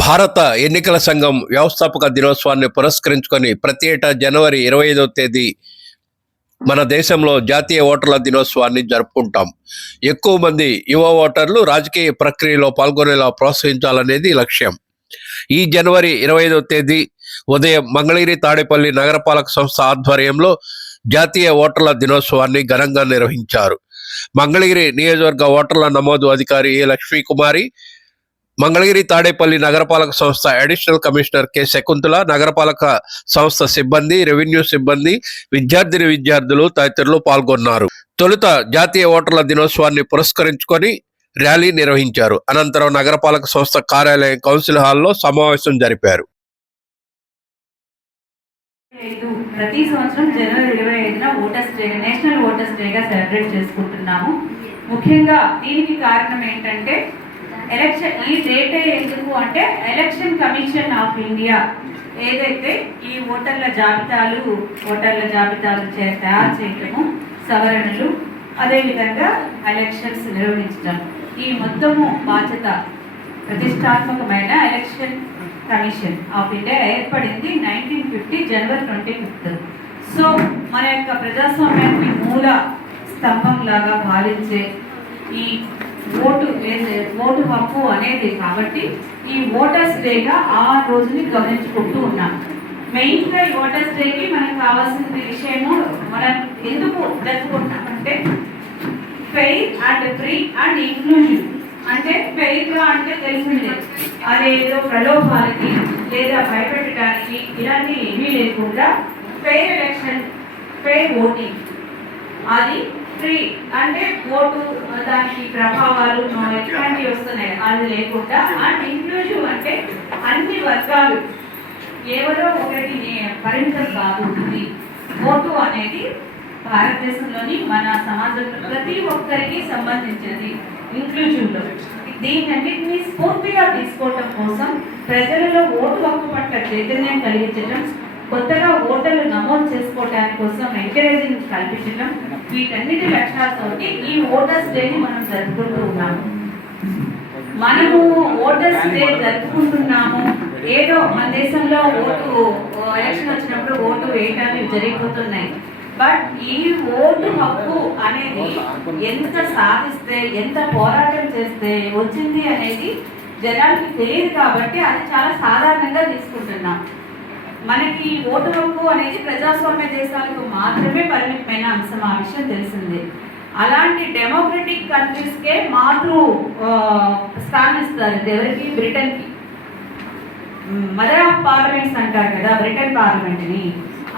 భారత ఎన్నికల సంఘం వ్యవస్థాపక దినోత్సవాన్ని పురస్కరించుకొని ప్రతి ఏటా జనవరి 25వ తేదీ మన దేశంలో జాతీయ ఓటర్ల దినోత్సవాన్ని జరుపుకుంటాం. ఎక్కువ మంది యువ ఓటర్లు రాజకీయ ప్రక్రియలో పాల్గొనేలా ప్రోత్సహించాలనేది లక్ష్యం. ఈ జనవరి 25వ తేదీ ఉదయం మంగళగిరి తాడేపల్లి నగరపాలక సంస్థ ఆధ్వర్యంలో జాతీయ ఓటర్ల దినోత్సవాన్ని ఘనంగా నిర్వహించారు. మంగళగిరి నియోజకవర్గ ఓటర్ల నమోదు అధికారి ఏ లక్ష్మీకుమారి, మంగళగిరి తాడేపల్లి నగరపాలక సంస్థ అడిషనల్ కమిషనర్ కె శకుంతల, నగరపాలక సంస్థ సిబ్బంది, రెవెన్యూ సిబ్బంది, విద్యార్థులు తదితరులు పాల్గొన్నారు. తొలుత జాతీయ ఓటర్ల దినోత్సవాన్ని పురస్కరించుకొని ర్యాలీ నిర్వహించారు. అనంతరం నగరపాలక సంస్థ కార్యాలయం కౌన్సిల్ హాల్లో సమావేశం జరిపారు. ప్రతి సంవత్సరం జనవరి 25న ఓటర్స్ డే, నేషనల్ ఓటర్స్ డేగా సెలబ్రేట్ చేసుకుంటున్నాము. ముఖ్యంగా దీనికి కారణం ఏంటంటే ఎలక్షన్, ఈ డేటే ఎందుకు అంటే ఎలక్షన్ కమిషన్ ఆఫ్ ఇండియా ఏదైతే ఈ ఓటర్ల జాబితాలు తయారు చేయటము, సవరణలు, అదేవిధంగా ఎలక్షన్స్ నిర్వహించడం, ఈ మొత్తము బాధ్యత ప్రతిష్టాత్మకమైన ఎలక్షన్ కమిషన్ ఆఫ్ ఇండియా ఏర్పడింది 1950 జనవరి 25. సో మన యొక్క ప్రజాస్వామ్యానికి మూల స్తంభం లాగా భావించే ఈ ఓటు హక్కు అనేది కాబట్టి ఈ ఓటర్స్ డేగా ఆ రోజుని గమనించుకుంటూ ఉన్నాం. మెయిన్గా ఈ ఓటర్స్ డేకి మనకు కావాల్సిన విషయము మనం ఎందుకు జరుపుకుంటామంటే fair and free and inclusive. అంటే ఫెయిర్గా అంటే తెలిసిందే, అదేదో ప్రలోభాలకి లేదా భయపెట్టడానికి ఇలాంటి ఏమీ లేకుండా ఫెయిర్ ఎలక్షన్, ఫెయిర్ ఓటింగ్. అది ఫ్రీ అంటే ఓటు దానికి ప్రభావాలు ఎట్లాంటివి వస్తున్నాయి అది లేకుండా. అండ్ ఇంక్లూజివ్ అంటే అన్ని వర్గాలు, ఎవరో ఒకటి పరిమితం కాదు. ఓటు అనేది భారతదేశంలోని మన సమాజంలో ప్రతి ఒక్కరికి సంబంధించినది. ఇంక్లూజివ్లో దీనన్నింటినీ స్ఫూర్తిగా తీసుకోవటం కోసం ప్రజలలో ఓటు హక్కు పట్ల చైతన్యం కలిగించడం, కొత్తగా ఓటర్లు నమోదు చేసుకోవడానికి కోసం ఎంకరేజింగ్ కల్పించడం, వీటన్నిటి లక్ష్యాలతోటి ఈ ఓటర్స్ డేని మనం జరుపుకుంటూ ఉన్నాము. మనము ఓటర్స్ డే జరుపుకుంటున్నాము ఏదో మన దేశంలో ఓటు ఎలక్షన్ వచ్చినప్పుడు ఓటు వేయటానికి జరిగిపోతున్నాయి. బట్ ఈ ఓటు హక్కు అనేది ఎంత సాధిస్తే, ఎంత పోరాటం చేస్తే వచ్చింది అనేది జనానికి తెలియదు కాబట్టి అది చాలా సాధారణంగా తీసుకుంటున్నాం. మనకి ఓటు హక్కు అనేది ప్రజాస్వామ్య దేశాలకు మాత్రమే పరిమితమైన అంశం, ఆ విషయం తెలిసిందే. అలాంటి డెమోక్రటిక్ కంట్రీస్కే మాతృ స్థానం ఇస్తారు. ఎవరికి? బ్రిటన్కి. మదర్ ఆఫ్ పార్లమెంట్స్ అంటారు కదా బ్రిటన్ పార్లమెంట్ని.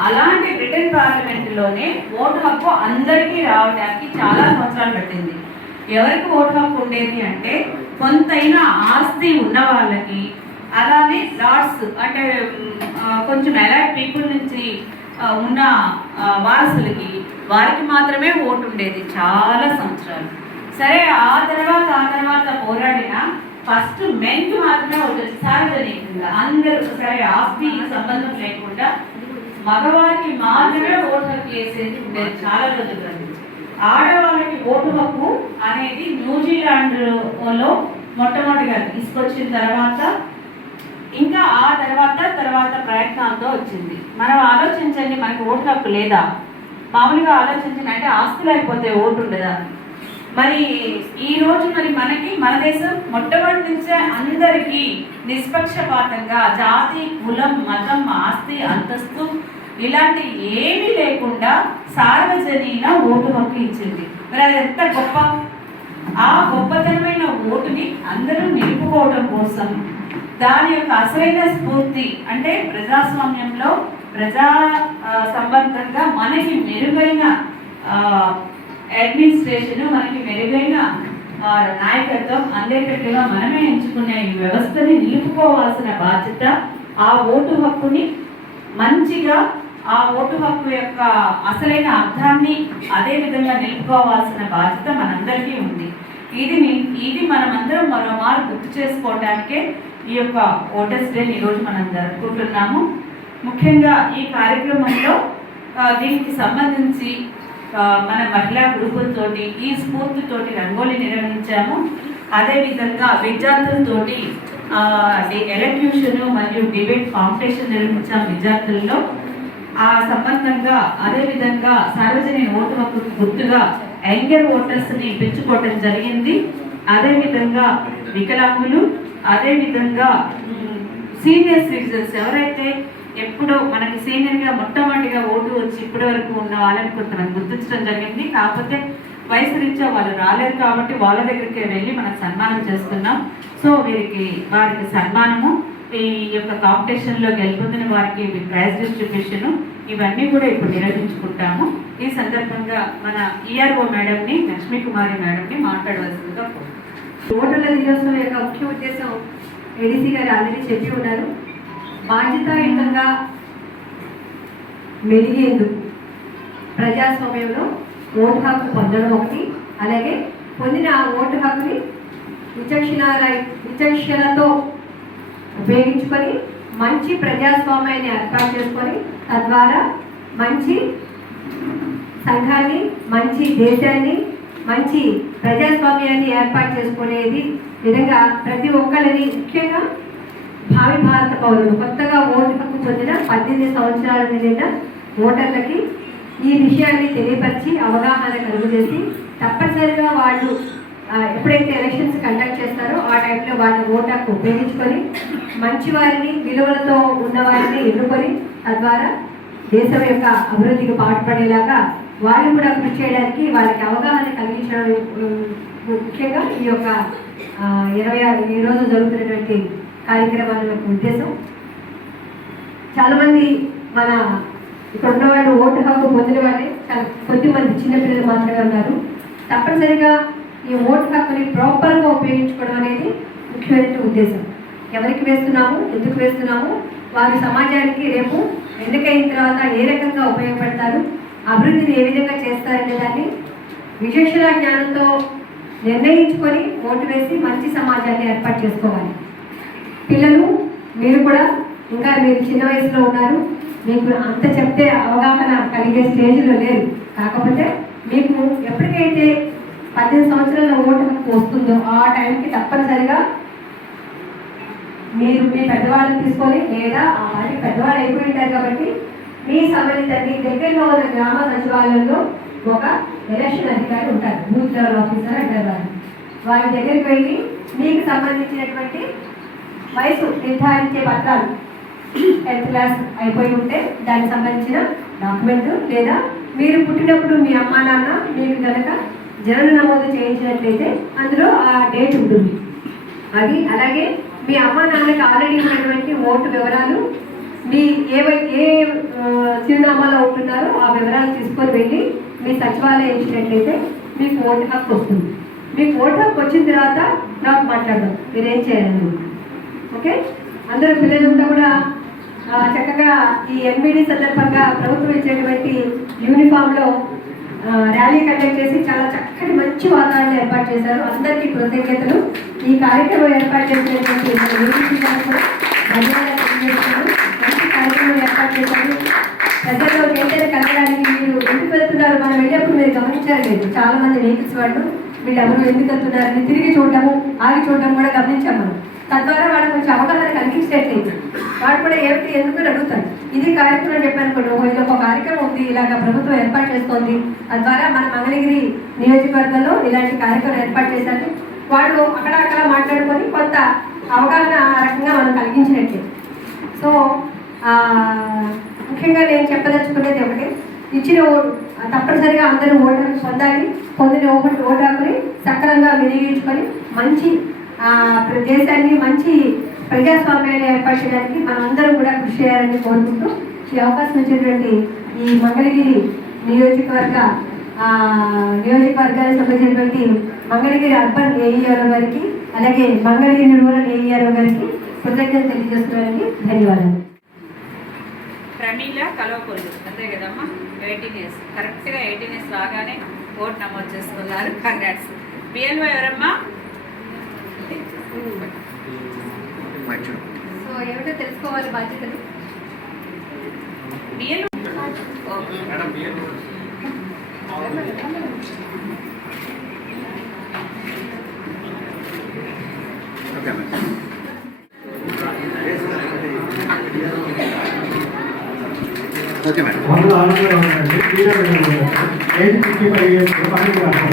అలాంటి బ్రిటన్ పార్లమెంట్లోనే ఓటు హక్కు అందరికీ రావడానికి చాలా సంవత్సరాలు పట్టింది. ఎవరికి ఓటు హక్కు ఉండేది అంటే కొంతైనా ఆస్తి ఉన్న వాళ్ళకి, అలానే లార్డ్స్ అంటే కొంచెం ఎలైట్ పీపుల్ నుంచి ఉన్న వారసులకి, వారికి మాత్రమే ఓటు ఉండేది చాలా సంవత్సరాలు. సరే ఆ తర్వాత పోరాడిన ఫస్ట్ మెన్కి మాత్రమే ఓటు వచ్చి సార్వజనికంగా అందరూ, సరే ఆస్తి సంబంధం లేకుండా మగవారికి మాత్రమే ఓటు హక్కు వేసేది ఉండేది చాలా రోజులు. ఆడవాళ్ళకి ఓటు హక్కు అనేది న్యూజిలాండ్లో మొట్టమొదటిగా తీసుకొచ్చిన తర్వాత ఇంకా ఆ తర్వాత ప్రయత్నాలతో వచ్చింది. మనం ఆలోచించండి, మనకి ఓటు హక్కు లేదా? మామూలుగా ఆలోచించండి, అంటే ఆస్తులు అయిపోతే ఓటు ఉండదా? మరి ఈ రోజు మనకి మన దేశం మొట్టమొదటి నుంచే అందరికీ నిష్పక్షపాతంగా జాతి, కులం, మతం, ఆస్తి, అంతస్తు ఇలాంటి ఏమీ లేకుండా సార్వజనీన ఓటు హక్కు ఇచ్చింది. మరి అది ఎంత గొప్ప! ఆ గొప్పతనమైన ఓటుని అందరూ నిలుపుకోవడం కోసం దాని యొక్క అసలైన స్ఫూర్తి అంటే ప్రజాస్వామ్యంలో ప్రజా సంబంధంగా మనకి మెరుగైన అడ్మినిస్ట్రేషన్, మనకి మెరుగైన నాయకత్వం అందేటట్టుగా మనమే ఎంచుకునే ఈ వ్యవస్థని నిలుపుకోవాల్సిన బాధ్యత, ఆ ఓటు హక్కుని మంచిగా, ఆ ఓటు హక్కు యొక్క అసలైన అర్థాన్ని అదే విధంగా నిలుపుకోవాల్సిన బాధ్యత మనందరికీ ఉంది. ఇది మనమందరం మరోమారు గుర్తు చేసుకోవడానికే ఈ యొక్క ఓటర్స్ డే ఈరోజు మనం జరుపుకుంటున్నాము. ముఖ్యంగా ఈ కార్యక్రమంలో దీనికి సంబంధించి మన మహిళా గ్రూపులతోటి ఈ స్ఫూర్తితోటి రంగోలీ నిర్వహించాము. అదేవిధంగా విద్యార్థులతోటి ఎలక్యూషన్ మరియు డిబేట్ కాంపిటీషన్ నిర్వహించాం విద్యార్థుల్లో. ఆ సంబంధంగా అదేవిధంగా సార్వజనిక ఓటు హక్కుకు గుర్తుగా యంగర్ ఓటర్స్ని పెంచుకోవడం జరిగింది. అదేవిధంగా వికలాంగులు, అదేవిధంగా సీనియర్ సిటిజన్స్ ఎవరైతే ఎప్పుడో మనకి సీనియర్గా మొట్టమొదటిగా ఓటు వచ్చి ఇప్పటి వరకు ఉన్న వాళ్ళని కొంతమంది గుర్తించడం జరిగింది. కాకపోతే వయసు రీత్యా వాళ్ళు రాలేరు కాబట్టి వాళ్ళ దగ్గరికి వెళ్ళి మనం సన్మానం చేస్తున్నాం. సో వారికి సన్మానము, ఈ యొక్క కాంపిటీషన్లో గెలుపొందిన వారికి ప్రైజ్ డిస్ట్రిబ్యూషన్ ఇవన్నీ కూడా ఇప్పుడు నిర్వహించుకుంటాము. ఈ సందర్భంగా మన ఈఆర్ఓ మేడంని, లక్ష్మీ కుమారి మేడంని మాట్లాడవలసిందిగా. ఓటర్ల దినోత్సవం యొక్క ముఖ్య ఉద్దేశం ఏడీసీ గారు ఆల్రెడీ చెప్పి ఉన్నారు. బాధ్యతాయుతంగా మెలిగేందుకు ప్రజాస్వామ్యంలో ఓటు హక్కు పొందడం ఒకటి, అలాగే పొందిన ఓటు హక్కుని విచక్షణతో ఉపయోగించుకొని మంచి ప్రజాస్వామ్యాన్ని ఏర్పాటు చేసుకొని తద్వారా మంచి సంఘాన్ని, మంచి దేశాన్ని, మంచి ప్రజాస్వామ్యాన్ని ఏర్పాటు చేసుకునేది విధంగా ప్రతి ఒక్కరిని, ముఖ్యంగా భావి భారత పౌరులు, కొత్తగా ఓటు హక్కు పొందిన 18 సంవత్సరాల నిండిన ఓటర్లకి ఈ విషయాన్ని తెలియపరిచి అవగాహన కలుగజేసి తప్పనిసరిగా వాళ్ళు ఎప్పుడైతే ఎలక్షన్స్ కండక్ట్ చేస్తారో ఆ టైంలో వాళ్ళ ఓటు హక్కు ఉపయోగించుకొని మంచి వారిని, విలువలతో ఉన్నవారిని ఎన్నుకొని తద్వారా దేశం యొక్క అభివృద్ధికి పాటుపడేలాగా వాళ్ళు కూడా కృషి చేయడానికి వాళ్ళకి అవగాహన కలిగించడం ముఖ్యంగా ఈ యొక్క 26 ఈ రోజు జరుగుతున్నటువంటి కార్యక్రమాల యొక్క ఉద్దేశం. చాలామంది మన ఇక్కడ ఉన్న వాళ్ళు ఓటు హక్కు పొందిన వాళ్ళే చాలా కొద్దిమంది చిన్నపిల్లలు మాత్రమే ఉన్నారు. తప్పనిసరిగా ఈ ఓటు హక్కుని ప్రాపర్గా ఉపయోగించుకోవడం అనేది ముఖ్యమైన ఉద్దేశం. ఎవరికి వేస్తున్నాము, ఎందుకు వేస్తున్నాము, వారి సమాజానికి రేపు ఎన్నికైన తర్వాత ఏ రకంగా ఉపయోగపడతారు, అభివృద్ధిని ఏ విధంగా చేస్తారనే దాన్ని విచక్షణ జ్ఞానంతో నిర్ణయించుకొని ఓటు వేసి మంచి సమాజాన్ని ఏర్పాటు చేసుకోవాలి. పిల్లలు మీరు కూడా ఇంకా మీరు చిన్న వయసులో ఉన్నారు, మీకు అంత చెప్తే అవగాహన కలిగే స్టేజ్లో లేరు. కాకపోతే మీకు ఎప్పటికైతే 18 సంవత్సరాల ఓటు హక్కు వస్తుందో ఆ టైంకి తప్పనిసరిగా మీరు మీ పెద్దవాళ్ళని తీసుకొని, లేదా వారికి పెద్దవాళ్ళు అయిపోయి ఉంటారు కాబట్టి మీ సంబంధిత దగ్గరలో ఉన్న గ్రామ సచివాలయంలో ఒక ఎలక్షన్ అధికారి ఉంటారు, బూత్ లెవెల్ ఆఫీసర్ అంటారు. వారి దగ్గరికి వెళ్ళి మీకు సంబంధించినటువంటి వయసు నిర్ధారించే పత్రాలు, 10th క్లాస్ అయిపోయి ఉంటే దానికి సంబంధించిన డాక్యుమెంట్, లేదా మీరు పుట్టినప్పుడు మీ అమ్మా నాన్న మీకు కనుక జనన నమోదు చేయించినట్లయితే అందులో ఆ డేట్ ఉంటుంది అది. అలాగే మీ అమ్మా నాన్నకి ఆల్రెడీ ఉన్నటువంటి ఓటు వివరాలు, మీ ఏ చిరునామాలో ఉంటున్నారో ఆ వివరాలు తీసుకొని వెళ్ళి మీ సచివాలయం ఇచ్చినట్లయితే మీకు ఓటు హక్కు వస్తుంది. మీకు ఓటు హక్కు వచ్చిన తర్వాత నాకు మాట్లాడదాం మీరేం చేయాలి. ఓకే, అందరూ పిల్లలంతా కూడా చక్కగా ఈ ఎంబీడీ సందర్భంగా ప్రభుత్వం ఇచ్చేటువంటి యూనిఫామ్లో ర్యాలీ కండక్ట్ చేసి చాలా చక్కటి మంచి వాతావరణం ఏర్పాటు చేశారు. అందరికీ కృతజ్ఞతలు. ఈ కార్యక్రమం ఏర్పాటు చేసినటువంటి ధన్యవాదాలు తెలియజేస్తున్నాను. మంచి కార్యక్రమం ఏర్పాటు చేశారు. ప్రజల్లో చైతన్యం కలగడానికి మీరు ఎందుకు వెళ్తున్నారు, మనం వెళ్ళేప్పుడు మీరు గమనించారు లేదు, చాలా మంది వెహికల్స్ వాళ్ళు వీళ్ళు ఎవరు ఎందుకు వెళ్తున్నారని తిరిగి చూడటము, ఆగి చూడటం కూడా గమనించాం మనం. తద్వారా వాళ్ళకి కొంచెం అవగాహన కలిగించేట్లేదు, వాడు కూడా ఏమిటి ఎందుకు అడుగుతాడు. ఇది కార్యక్రమం చెప్పానుకోండి, ఇది ఒక కార్యక్రమం ఉంది, ఇలాగ ప్రభుత్వం ఏర్పాటు చేస్తోంది, తద్వారా మన మంగళగిరి నియోజకవర్గంలో ఇలాంటి కార్యక్రమం ఏర్పాటు చేశారు. వాడు అక్కడ మాట్లాడుకొని కొంత అవగాహన ఆ రకంగా మనం కలిగించినట్లే. సో ముఖ్యంగా నేను చెప్పదలుచుకునేది ఒకటి, ఇచ్చిన ఓటు తప్పనిసరిగా అందరూ ఓటు పొందాలి. పొందిన ఓటు హక్కుని సక్రమంగా వినియోగించుకొని మంచి దేశాన్ని, మంచి ప్రజాస్వామ్యాన్ని ఏర్పాటు చేయడానికి మనం అందరం కూడా కృషి చేయాలని కోరుకుంటూ ఈ అవకాశం ఇచ్చినటువంటి ఈ మంగళగిరి నియోజకవర్గానికి సంబంధించినటువంటి మంగళగిరి అర్బన్ ఏఈఆర్ఓ గారికి, అలాగే మంగళగిరి రూరల్ ఏఈఆర్ఓ గారికి కృతజ్ఞతలు తెలియజేస్తున్నానికి ధన్యవాదాలు. ప్రమీల కలవకొల్లు అంతే కదమ్మా, 18 years కరెక్ట్గా 18 years రాగానే ఓటు నమోదు చేసుకున్నారు. కంగ్రాట్స్. బిఎల్ఓ ఎవరమ్మా? సో ఏమిటో తెలుసుకోవాలి బాధ్యతలు. BLO okay madam. వాళ్ళు ఆనందంగా ఉండండి. క్లియర్ ఏజ్ 55 ఇయర్స్ పన్నెండు కాదు.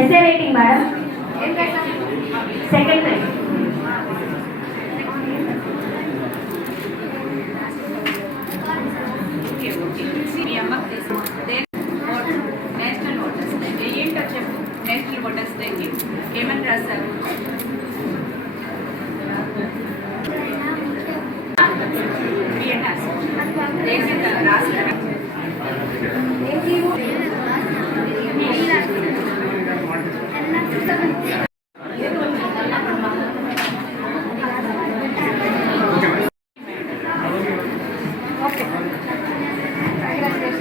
SA rating madam second rating. మీ అమ్మకి తీసుకుంటే నేషనల్ ఓటర్స్ డే ఏంటో చెప్పు. నేషనల్ ఓటర్స్ డేకి ఏమని రాస్తారు? రాస్తారా?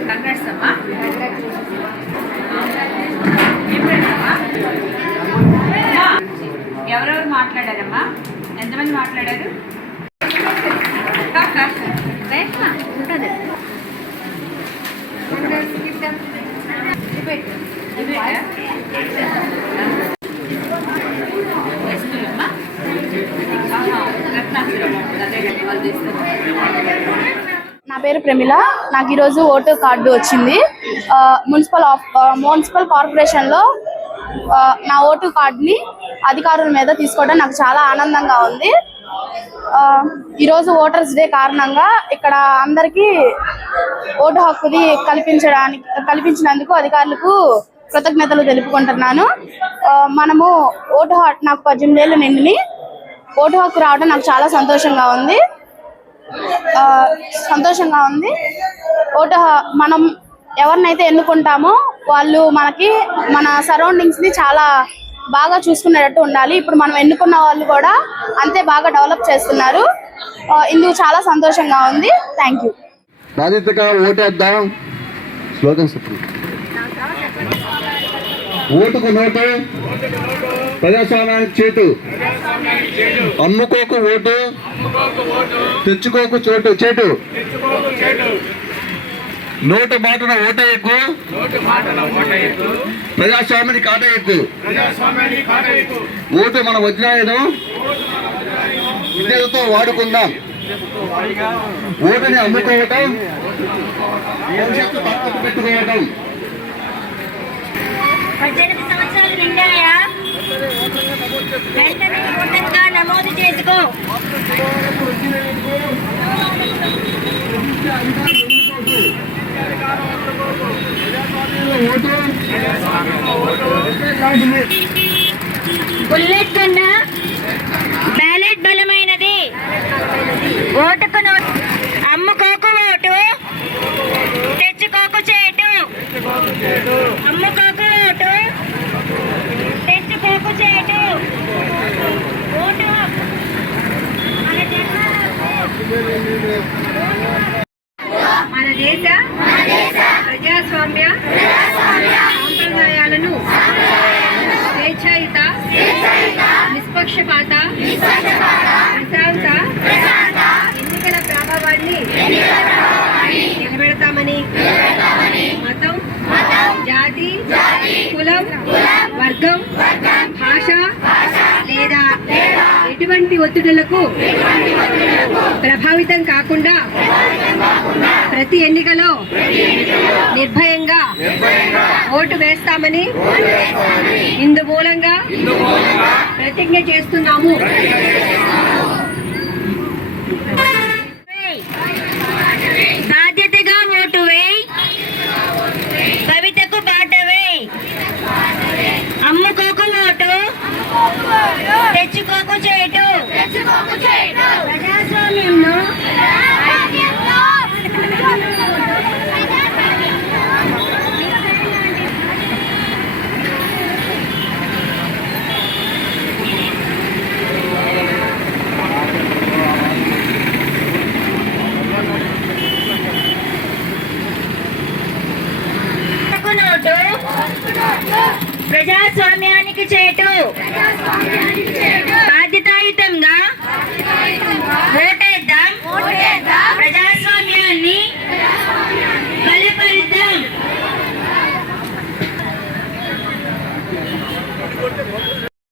కంగ్రాట్స్ అమ్మా. ఏం రాదమ్మా? ఎవరెవరు మాట్లాడారమ్మా? ఎంతమంది మాట్లాడారు? ఉంటుంది. నా పేరు ప్రమిళ. నాకు ఈరోజు ఓటర్ కార్డు వచ్చింది. మున్సిపల్ కార్పొరేషన్లో నా ఓటు కార్డుని అధికారుల మీద తీసుకోవడం నాకు చాలా ఆనందంగా ఉంది. ఈరోజు ఓటర్స్ డే కారణంగా ఇక్కడ అందరికీ ఓటు హక్కుని కల్పించినందుకు అధికారులకు కృతజ్ఞతలు తెలుపుకుంటున్నాను. మనము నాకు 18 ఏళ్ళు నిండిని ఓటు హక్కు రావడం నాకు చాలా సంతోషంగా ఉంది. మనం ఎవరినైతే ఎన్నుకుంటామో వాళ్ళు మనకి మన సరౌండింగ్స్ని చాలా బాగా చూసుకునేటట్టు ఉండాలి. ఇప్పుడు మనం ఎన్నుకున్న వాళ్ళు కూడా అంతే బాగా డెవలప్ చేస్తున్నారు. ఇందుకు చాలా సంతోషంగా ఉంది. Thank you. బాధ్యతగా ఓటేద్దాం. స్లోగన్స్ ఓటుకు నోటు, ప్రజాస్వామ్యానికి చేటు, అమ్ముకోకు ఓటు, తెచ్చుకోకు చేటు, నోటు మాటన ఓటేయకు, ప్రజాస్వామ్యానికి ఆటేయకు. ఓటు మన వజ్రాయుధం, విద్యలతో వాడుకుందాం. ఓటుని అమ్ముకోవటం, భవిష్యత్తు పక్కకు పెట్టుకోవటం. 18 సంవత్సరాలు నిండాయా? వెంటనే ఓటర్గా నమోదు చేసుకో. బుల్లెట్ కన్నా బ్యాలెట్ బలమైనది. ఓటుకు అమ్ముకోకు ఓటు, తెచ్చుకోకు చేటు. అమ్ముకోకు ఓటు, తెచ్చుకోకు చేటు. ఓటు మన దేశ ప్రజాస్వామ్య సాంప్రదాయాలను స్వేచ్ఛాయుత, నిష్పక్షపాత, ప్రశాంత ఎన్నికల ప్రభావాన్ని నిలబెడతామని మతం, జాతి, కులం, వర్గం, భాష లేదా ఎటువంటి ఒత్తిడులకు ప్రభావితం కాకుండా ప్రతి ఎన్నికలో నిర్భయంగా ఓటు వేస్తామని ఇందు మూలంగా ప్రతిజ్ఞ చేస్తున్నాము. బాధ్యతగా ఓటు వేయ్, కవితకు బాట వేయ్. అమ్ముకోకు ఓటు, తెచ్చుకోకు చేటు. ప్రజాస్వామ్యంలో ప్రజాస్వామ్యానికి చేటు. బాధ్యతాయుతంగా ఓటేద్దాం, ప్రజాస్వామ్యాన్ని బలపరుద్దాం.